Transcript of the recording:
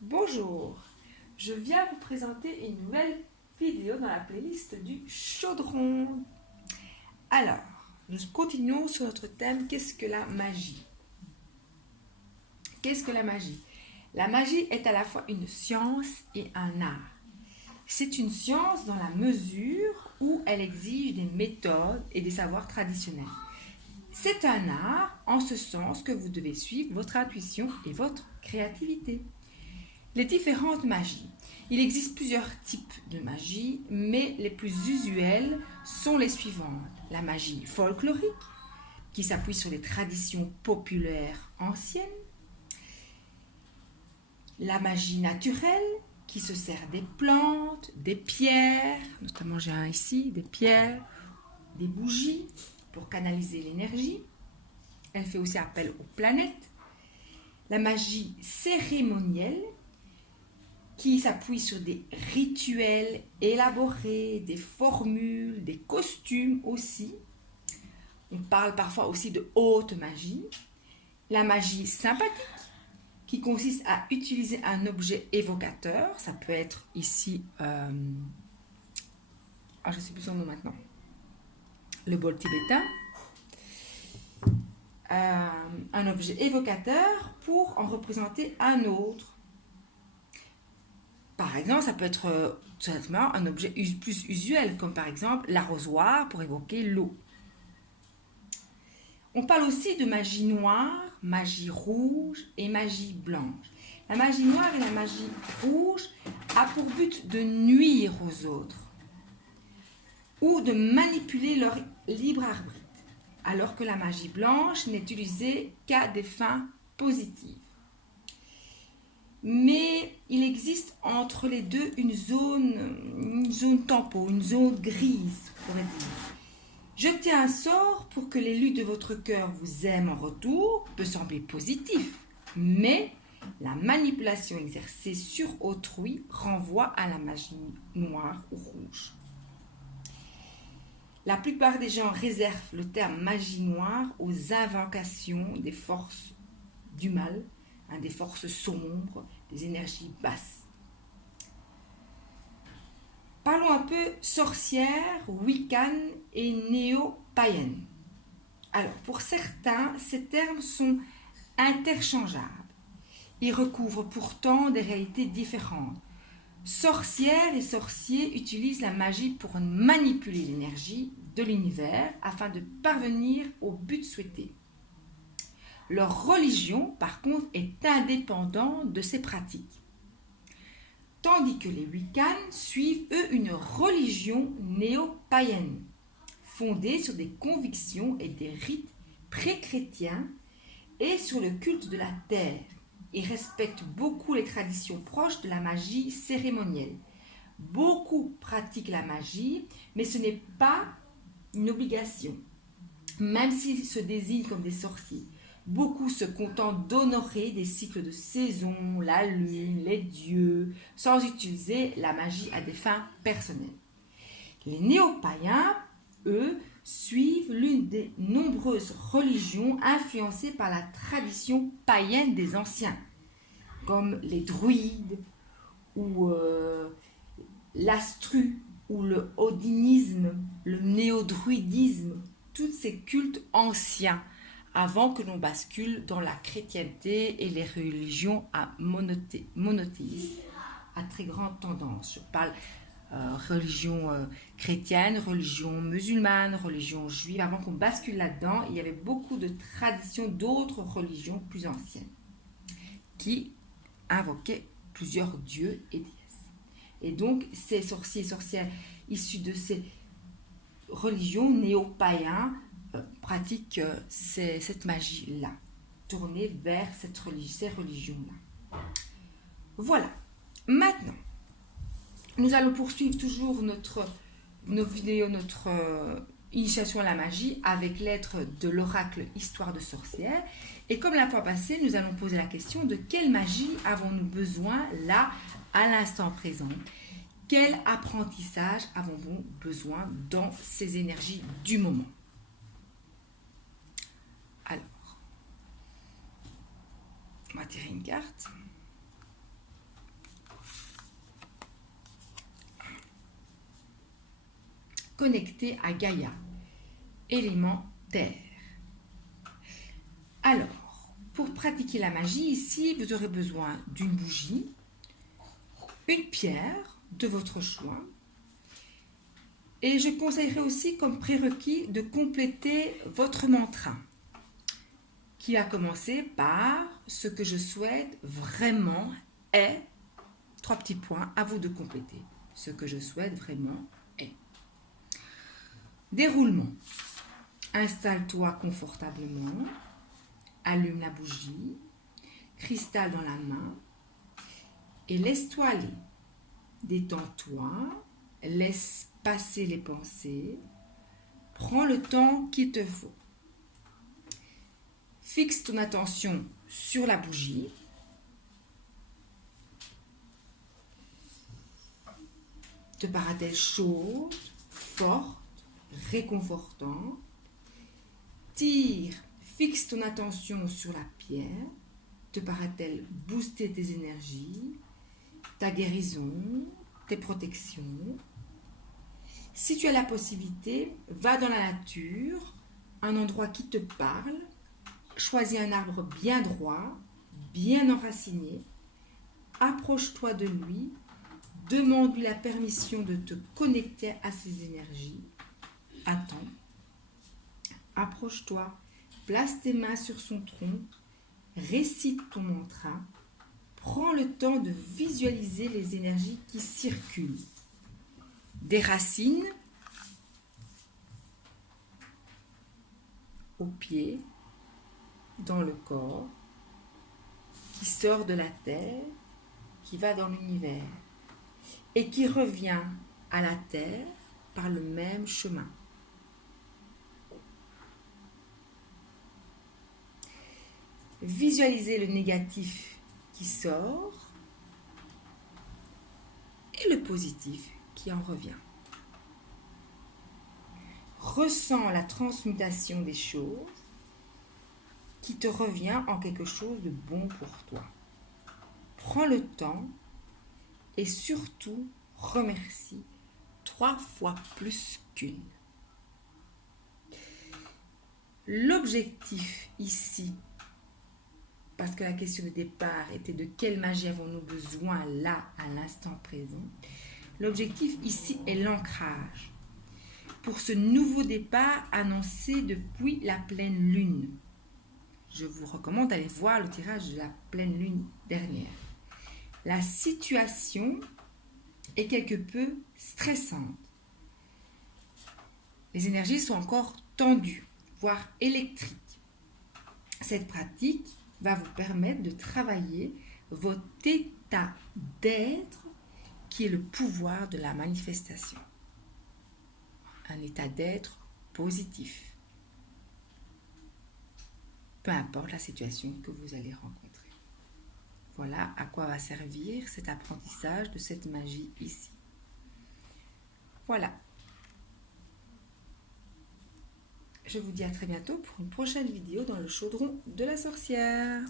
Bonjour, je viens vous présenter une nouvelle vidéo dans la playlist du chaudron. Alors, nous continuons sur notre thème, qu'est-ce que la magie? Qu'est-ce que la magie? La magie est à la fois une science et un art. C'est une science dans la mesure où elle exige des méthodes et des savoirs traditionnels. C'est un art en ce sens que vous devez suivre votre intuition et votre créativité. Les différentes magies. Il existe plusieurs types de magie, mais les plus usuelles sont les suivantes. La magie folklorique, qui s'appuie sur les traditions populaires anciennes. La magie naturelle, qui se sert des plantes, des pierres, notamment j'ai un ici, des pierres, des bougies, pour canaliser l'énergie. Elle fait aussi appel aux planètes. La magie cérémonielle, qui s'appuie sur des rituels élaborés, des formules, des costumes aussi. On parle parfois aussi de haute magie. La magie sympathique, qui consiste à utiliser un objet évocateur. Ça peut être ici, je ne sais plus son nom maintenant, le bol tibétain. Un objet évocateur pour en représenter un autre. Par exemple, ça peut être tout simplement un objet plus usuel, comme par exemple l'arrosoir pour évoquer l'eau. On parle aussi de magie noire, magie rouge et magie blanche. La magie noire et la magie rouge a pour but de nuire aux autres ou de manipuler leur libre arbitre, alors que la magie blanche n'est utilisée qu'à des fins positives. Mais il existe entre les deux une zone tampon, une zone grise, on pourrait dire. Jeter un sort pour que l'élu de votre cœur vous aime en retour peut sembler positif, mais la manipulation exercée sur autrui renvoie à la magie noire ou rouge. La plupart des gens réservent le terme magie noire aux invocations des forces du mal, des forces sombres, des énergies basses. Parlons un peu sorcière, wiccan et néo-païenne. Alors, pour certains, ces termes sont interchangeables. Ils recouvrent pourtant des réalités différentes. Sorcières et sorciers utilisent la magie pour manipuler l'énergie de l'univers afin de parvenir au but souhaité. Leur religion, par contre, est indépendante de ces pratiques. Tandis que les Wiccans suivent, eux, une religion néo-païenne, fondée sur des convictions et des rites pré-chrétiens et sur le culte de la terre. Ils respectent beaucoup les traditions proches de la magie cérémonielle. Beaucoup pratiquent la magie, mais ce n'est pas une obligation, même s'ils se désignent comme des sorciers. Beaucoup se contentent d'honorer des cycles de saison, la lune, les dieux, sans utiliser la magie à des fins personnelles. Les néo-païens, eux, suivent l'une des nombreuses religions influencées par la tradition païenne des anciens, comme les druides, ou l'astru, ou le odinisme, le néo-druidisme, tous ces cultes anciens, avant que l'on bascule dans la chrétienté et les religions à monothéisme, à très grande tendance. Je parle religion chrétienne, religion musulmane, religion juive. Avant qu'on bascule là-dedans, il y avait beaucoup de traditions d'autres religions plus anciennes qui invoquaient plusieurs dieux et déesses. Et donc, ces sorciers et sorcières issus de ces religions néo-païens pratiquent cette magie-là, tournée vers ces religions-là. Voilà. Maintenant, nous allons poursuivre toujours nos vidéos, notre initiation à la magie avec l'être de l'oracle Histoire de sorcière. Et comme la fois passée, nous allons poser la question de quelle magie avons-nous besoin là, à l'instant présent? quel apprentissage avons-nous besoin dans ces énergies du moment? Alors, on va tirer une carte. Connecté à Gaïa, élément terre. Alors, pour pratiquer la magie, ici, vous aurez besoin d'une bougie, une pierre de votre choix. Et je conseillerais aussi comme prérequis de compléter votre mantra, qui va commencer par ce que je souhaite vraiment est. 3 petits points, à vous de compléter. Ce que je souhaite vraiment est. Déroulement. Installe-toi confortablement. Allume la bougie. Cristal dans la main. Et laisse-toi aller. Détends-toi. Laisse passer les pensées. Prends le temps qu'il te faut. Fixe ton attention sur la bougie. Te paraît-elle chaude, forte, réconfortante? Fixe ton attention sur la pierre. Te paraît-elle booster tes énergies, ta guérison, tes protections? Si tu as la possibilité, va dans la nature, un endroit qui te parle. Choisis un arbre bien droit, bien enraciné. Approche-toi de lui. Demande-lui la permission de te connecter à ses énergies. Attends. Approche-toi. Place tes mains sur son tronc. Récite ton mantra. Prends le temps de visualiser les énergies qui circulent. Des racines aux pieds, dans le corps, qui sort de la terre, qui va dans l'univers et qui revient à la terre par le même chemin. Visualisez le négatif qui sort et le positif qui en revient. Ressens la transmutation des choses qui te revient en quelque chose de bon pour toi. Prends le temps et surtout remercie 3 fois plus qu'une. L'objectif ici, parce que la question de départ était de quelle magie avons-nous besoin là, à l'instant présent. L'objectif ici est l'ancrage. Pour ce nouveau départ annoncé depuis la pleine lune. Je vous recommande d'aller voir le tirage de la pleine lune dernière. La situation est quelque peu stressante. Les énergies sont encore tendues, voire électriques. Cette pratique va vous permettre de travailler votre état d'être qui est le pouvoir de la manifestation. Un état d'être positif. Peu importe la situation que vous allez rencontrer. Voilà à quoi va servir cet apprentissage de cette magie ici. Voilà. Je vous dis à très bientôt pour une prochaine vidéo dans le chaudron de la sorcière.